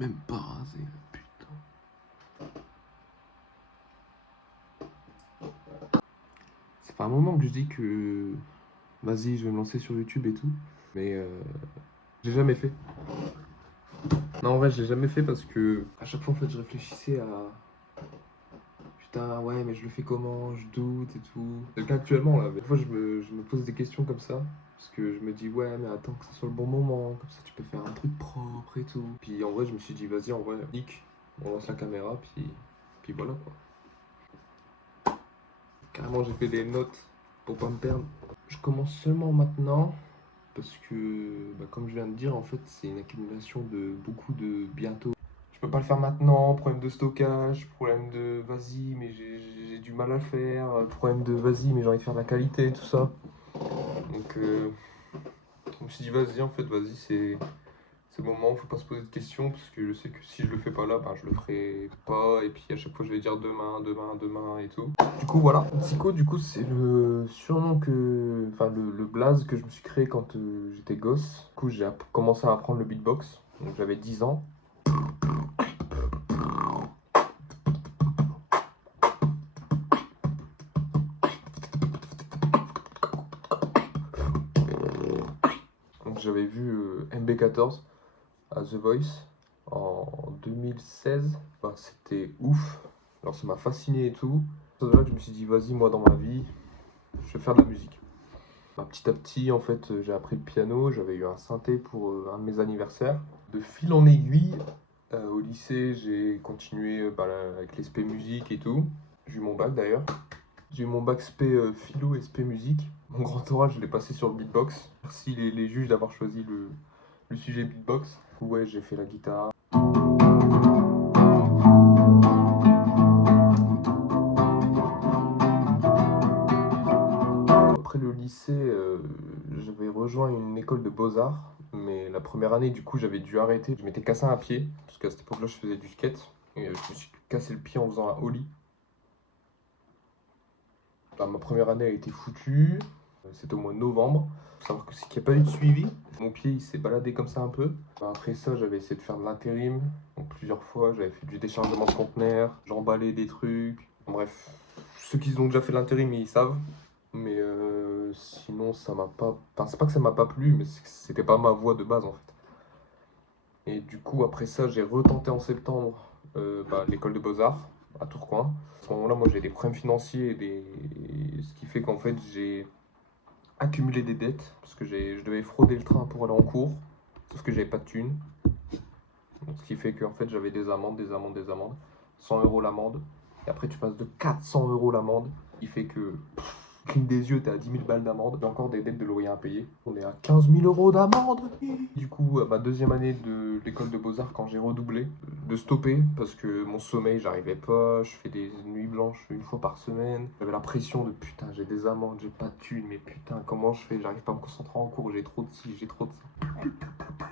Même pas rasé, putain. Ça fait un moment que je dis que vas-y, je vais me lancer sur YouTube et tout. Mais j'ai jamais fait. Non, en vrai, je l'ai jamais fait parce que à chaque fois, en fait, je réfléchissais à putain, ouais, mais je le fais comment? Je doute et tout. C'est le cas actuellement là. Mais des fois, je me pose des questions comme ça. Parce que je me dis, ouais, mais attends que ce soit le bon moment. Comme ça, tu peux faire un truc propre et tout. Puis en vrai, je me suis dit, vas-y, en vrai, nique. On lance la caméra, puis voilà quoi. Carrément, j'ai fait des notes pour pas me perdre. Je commence seulement maintenant parce que, bah, comme je viens de dire, en fait, c'est une accumulation de beaucoup de bientôt. Je peux pas le faire maintenant, problème de stockage, problème de vas-y, mais j'ai du mal à le faire, problème de vas-y, mais j'ai envie de faire de la qualité, tout ça. Donc, je me suis dit, vas-y, en fait, vas-y, c'est le moment, faut pas se poser de questions, parce que je sais que si je le fais pas là, ben, je le ferai pas, et puis à chaque fois, je vais dire demain, demain, demain et tout. Du coup, voilà, Psycho, du coup, c'est le surnom que. Enfin, le blaze que je me suis créé quand j'étais gosse. Du coup, j'ai commencé à apprendre le beatbox, donc j'avais 10 ans. Donc j'avais vu MB14 à The Voice en 2016. Bah, c'était ouf. Alors ça m'a fasciné et tout. C'est de là que je me suis dit, vas-y, moi dans ma vie, je vais faire de la musique. Bah, petit à petit, en fait, j'ai appris le piano. J'avais eu un synthé pour un de mes anniversaires. De fil en aiguille, au lycée, j'ai continué bah, avec les SP musique et tout. J'ai eu mon bac d'ailleurs. J'ai eu mon bac SP philo et SP musique. Mon grand oral, je l'ai passé sur le beatbox. Merci les juges d'avoir choisi le sujet beatbox. Ouais, j'ai fait la guitare. Après le lycée, j'avais rejoint une école de beaux-arts. Mais la première année, du coup, j'avais dû arrêter. Je m'étais cassé un pied. Parce qu'à cette époque-là, je faisais du skate. Et je me suis cassé le pied en faisant un ollie. Bah, ma première année a été foutue. C'était au mois de novembre. Faut savoir que c'est qu'il n'y a pas eu de suivi. Mon pied il s'est baladé comme ça un peu. Bah, après ça, j'avais essayé de faire de l'intérim. Donc plusieurs fois, j'avais fait du déchargement de conteneurs, j'emballais des trucs. En bref, ceux qui ont déjà fait de l'intérim, ils savent. Mais sinon, ça m'a pas. Enfin, c'est pas que ça m'a pas plu, mais c'était pas ma voie de base en fait. Et du coup, après ça, j'ai retenté en septembre bah, l'école de beaux-arts à Tourcoing. À ce moment-là, moi, j'ai des problèmes financiers, ce qui fait qu'en fait, j'ai accumulé des dettes parce que je devais frauder le train pour aller en cours, sauf que j'avais pas de thunes. Donc, ce qui fait qu'en fait, j'avais des amendes, des amendes, des amendes. 100 euros l'amende. Et après, tu passes de 400 euros l'amende, ce qui fait que cligne des yeux, t'es à 10 000 balles d'amende. J'ai encore des dettes de loyer à payer. On est à 15 000 euros d'amende. Du coup, à ma deuxième année de l'école de beaux-arts, quand j'ai redoublé, de stopper parce que mon sommeil, j'arrivais pas. Je fais des nuits blanches une fois par semaine. J'avais la pression de putain, j'ai des amendes, j'ai pas de thunes, mais putain, comment je fais? J'arrive pas à me concentrer en cours, j'ai trop de ci, j'ai trop de ça.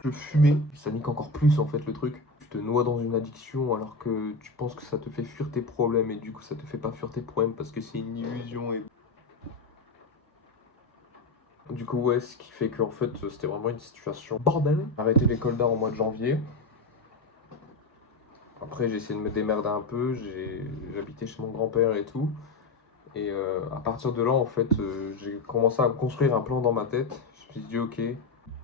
Je fumais, ça nique encore plus en fait le truc. Tu te noies dans une addiction alors que tu penses que ça te fait fuir tes problèmes et du coup ça te fait pas fuir tes problèmes parce que c'est une illusion et du coup, ouais, ce qui fait qu'en fait, c'était vraiment une situation bordel. J'ai arrêté l'école d'art au mois de janvier. Après, j'ai essayé de me démerder un peu. J'habitais chez mon grand-père et tout. Et à partir de là, en fait, j'ai commencé à me construire un plan dans ma tête. Je me suis dit, ok,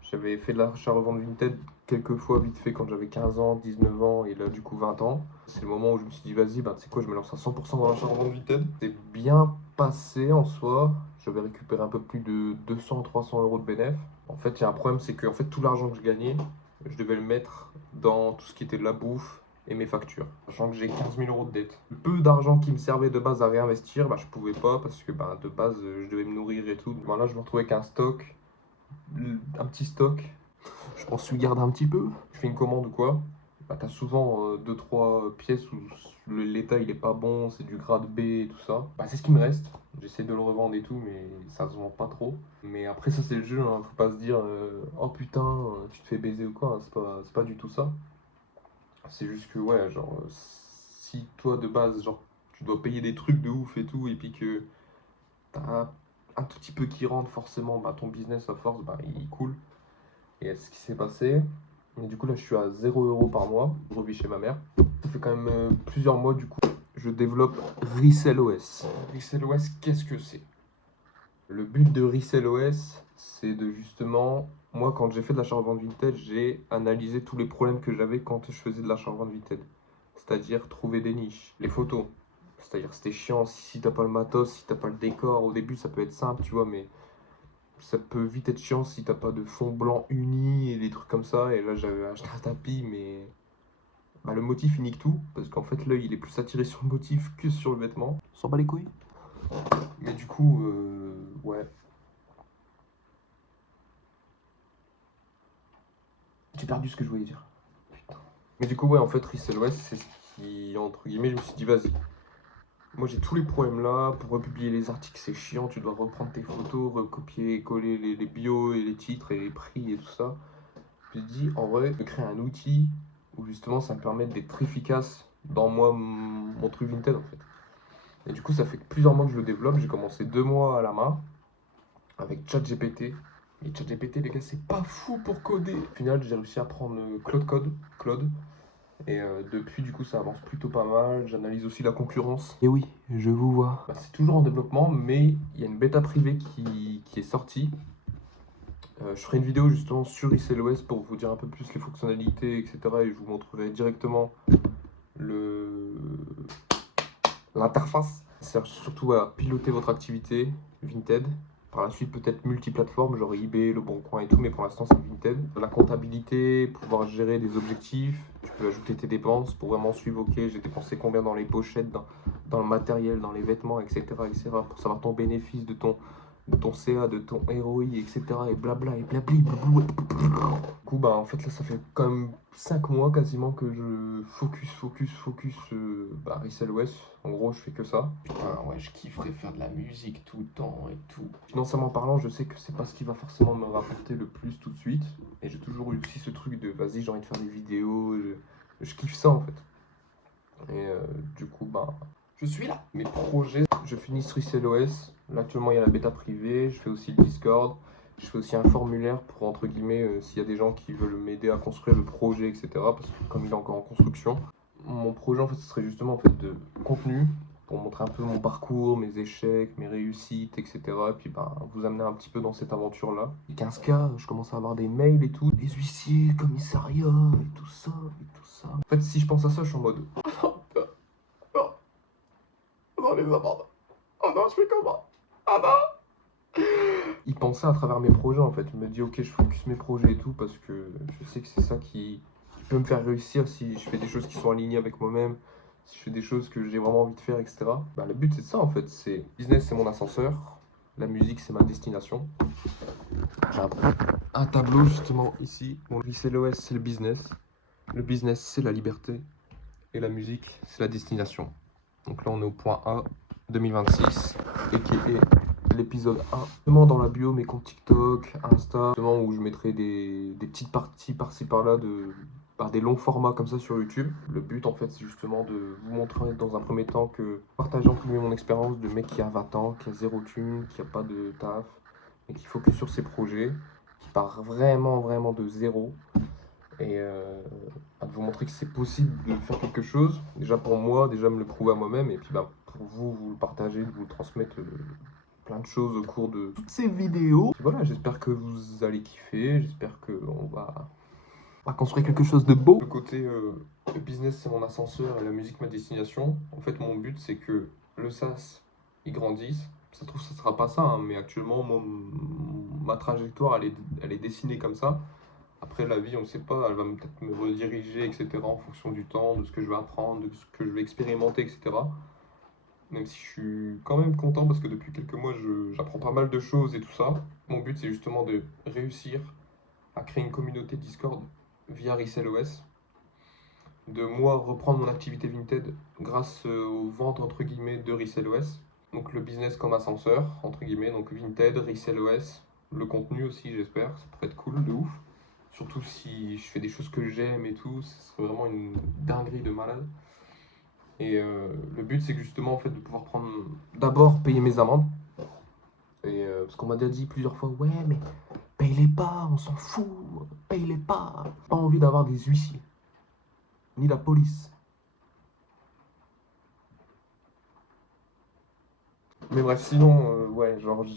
j'avais fait de l'achat-revente Vinted quelques fois vite fait quand j'avais 15 ans, 19 ans et là, du coup, 20 ans. C'est le moment où je me suis dit, vas-y, ben, tu sais quoi, je me lance à 100% dans l'achat-revente Vinted. C'est bien passé en soi. J'avais récupéré un peu plus de 200-300 euros de bénéfice. En fait, il y a un problème, c'est que en fait, tout l'argent que je gagnais, je devais le mettre dans tout ce qui était de la bouffe et mes factures. Sachant que j'ai 15 000 euros de dette. Le peu d'argent qui me servait de base à réinvestir, bah, je pouvais pas parce que bah, de base, je devais me nourrir et tout. Bah, là, je me retrouvais qu'un stock, un petit stock. Je m'en suis gardé un petit peu. Je fais une commande ou quoi. Bah, t'as souvent 2-3 pièces où l'état il est pas bon, c'est du grade B et tout ça. Bah, c'est ce qui me reste. J'essaie de le revendre et tout, mais ça se vend pas trop. Mais après, ça, c'est le jeu, hein. Faut pas se dire oh putain, tu te fais baiser ou quoi, hein. C'est pas du tout ça. C'est juste que, ouais, genre, si toi de base, genre, tu dois payer des trucs de ouf et tout, et puis que t'as un tout petit peu qui rentre, forcément, bah, ton business à force, bah, il coule. Et ce qui s'est passé, Et du coup là je suis à 0 € par mois, je revis chez ma mère. Ça fait quand même plusieurs mois du coup. Je développe ReselOS. ReselOS, qu'est-ce que c'est? Le but de ReselOS, c'est de justement, moi quand j'ai fait de l'achat-revente vintage, j'ai analysé tous les problèmes que j'avais quand je faisais de l'achat-revente vintage. C'est-à-dire trouver des niches, les photos. C'est-à-dire c'était chiant si t'as pas le matos, si t'as pas le décor. Au début ça peut être simple, tu vois, mais ça peut vite être chiant si t'as pas de fond blanc uni et des trucs comme ça. Et là j'avais acheté un tapis, mais bah, le motif il nique tout. Parce qu'en fait l'œil il est plus attiré sur le motif que sur le vêtement. On s'en bat les couilles. Mais du coup, ouais. J'ai perdu ce que je voulais dire. Putain. Mais du coup, ouais, en fait, Resell West, c'est ce qui, entre guillemets, je me suis dit, vas-y. Moi, j'ai tous les problèmes là. Pour republier les articles, c'est chiant. Tu dois reprendre tes photos, recopier, coller les bios et les titres et les prix et tout ça. J'ai dit, en vrai, de créer un outil où justement ça me permet d'être efficace dans moi, mon truc Vinted en fait. Et du coup, ça fait plusieurs mois que je le développe. J'ai commencé 2 mois à la main avec ChatGPT. Et ChatGPT, les gars, c'est pas fou pour coder. Au final, j'ai réussi à prendre Claude. Et depuis, du coup, ça avance plutôt pas mal. J'analyse aussi la concurrence. Et oui, je vous vois. Bah, c'est toujours en développement, mais il y a une bêta privée qui est sortie. Je ferai une vidéo justement sur ICLOS pour vous dire un peu plus les fonctionnalités, etc. Et je vous montrerai directement le l'interface. Ça sert surtout à piloter votre activité Vinted. Par la suite, peut-être multiplateforme, genre eBay, Le Bon Coin et tout, mais pour l'instant, c'est Vinted. La comptabilité, pouvoir gérer des objectifs. Tu peux ajouter tes dépenses pour vraiment suivre, ok, j'ai dépensé combien dans les pochettes, dans le matériel, dans les vêtements, etc. pour savoir ton bénéfice de ton CA, de ton ROI, etc. Et blabla, et blabli, blablou. Du coup, bah, en fait, là, ça fait quand même 5 mois quasiment que je focus bah, Resell OS. En gros, je fais que ça. Putain, ouais, je kifferais faire de la musique tout le temps et tout. Financièrement parlant, je sais que c'est pas ce qui va forcément me rapporter le plus tout de suite. Et j'ai toujours eu aussi ce truc de vas-y, j'ai envie de faire des vidéos. Je kiffe ça en fait. Et du coup, bah, je suis là. Mes projets, je finis Resell OS. Là, actuellement, il y a la bêta privée. Je fais aussi le Discord. Je fais aussi un formulaire pour, entre guillemets, s'il y a des gens qui veulent m'aider à construire le projet, etc. Parce que comme il est encore en construction, mon projet, en fait, ce serait justement en fait, de contenu pour montrer un peu mon parcours, mes échecs, mes réussites, etc. Et puis, bah, vous amener un petit peu dans cette aventure-là. Et 15K, je commence à avoir des mails et tout. Les huissiers, le commissariat, et tout ça, et tout ça. En fait, si je pense à ça, je suis en mode... Oh non, les amendes. Oh non, je fais comment? Ah non! Il pensait à travers mes projets en fait. Il me dit ok, je focus mes projets et tout parce que je sais que c'est ça qui peut me faire réussir si je fais des choses qui sont alignées avec moi-même, si je fais des choses que j'ai vraiment envie de faire, etc. Bah, le but c'est ça en fait. C'est business, c'est mon ascenseur. La musique, c'est ma destination. J'ai un tableau justement ici. Mon c'est l'OS, c'est le business. Le business, c'est la liberté. Et la musique, c'est la destination. Donc là, on est au point A 2026, et qui est l'épisode 1. Justement dans la bio, mes comptes TikTok, Insta, justement où je mettrai des petites parties par-ci par-là par des longs formats comme ça sur YouTube. Le but en fait, c'est justement de vous montrer dans un premier temps que partager entre guillemets mon expérience de mec qui a 20 ans, qui a zéro thune, qui a pas de taf, et qui focus sur ses projets, qui part vraiment de zéro. Et à vous montrer que c'est possible de faire quelque chose, déjà pour moi, déjà me le prouver à moi-même, et puis bah, pour vous, vous le partager, de vous le transmettre plein de choses au cours de toutes ces vidéos. Et voilà, j'espère que vous allez kiffer, j'espère qu'on va construire quelque chose de beau. Le côté le business, c'est mon ascenseur et la musique, ma destination. En fait, mon but, c'est que le SaaS, il grandisse. Ça se trouve, ça sera pas ça, hein, mais actuellement, ma trajectoire, elle est dessinée comme ça. Après, la vie, on ne sait pas, elle va peut-être me rediriger, etc., en fonction du temps, de ce que je vais apprendre, de ce que je vais expérimenter, etc. Même si je suis quand même content parce que depuis quelques mois, j'apprends pas mal de choses et tout ça. Mon but, c'est justement de réussir à créer une communauté Discord via ReselOS, de moi reprendre mon activité Vinted grâce aux ventes entre guillemets de ReselOS. Donc le business comme ascenseur, entre guillemets, donc Vinted, ReselOS, le contenu aussi, j'espère, ça pourrait être cool de ouf. Surtout si je fais des choses que j'aime et tout, ce serait vraiment une dinguerie de malade. Et le but, c'est justement en fait de pouvoir prendre, d'abord payer mes amendes. Et parce qu'on m'a déjà dit plusieurs fois, ouais, mais paye-les pas, on s'en fout, paye-les pas. Pas envie d'avoir des huissiers, ni la police. Mais bref, sinon, ouais, genre, le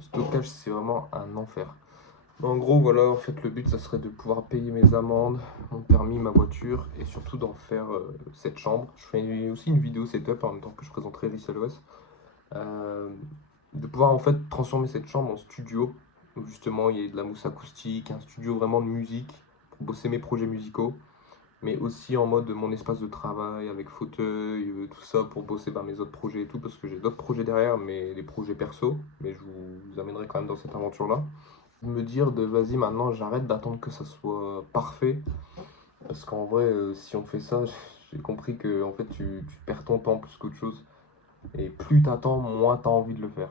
stockage, c'est vraiment un enfer. En gros, voilà, en fait, le but, ça serait de pouvoir payer mes amendes, mon permis, ma voiture, et surtout d'en faire cette chambre. Je ferai aussi une vidéo setup en même temps que je présenterai l'ISLOS. De pouvoir en fait transformer cette chambre en studio, où justement il y a de la mousse acoustique, un studio vraiment de musique, pour bosser mes projets musicaux, mais aussi en mode mon espace de travail, avec fauteuil, tout ça, pour bosser mes autres projets et tout, parce que j'ai d'autres projets derrière, mais des projets perso, mais je vous amènerai quand même dans cette aventure-là. Me dire de vas-y maintenant j'arrête d'attendre que ça soit parfait parce qu'en vrai si on fait ça j'ai compris que en fait tu perds ton temps plus qu'autre chose et plus t'attends moins t'as envie de le faire.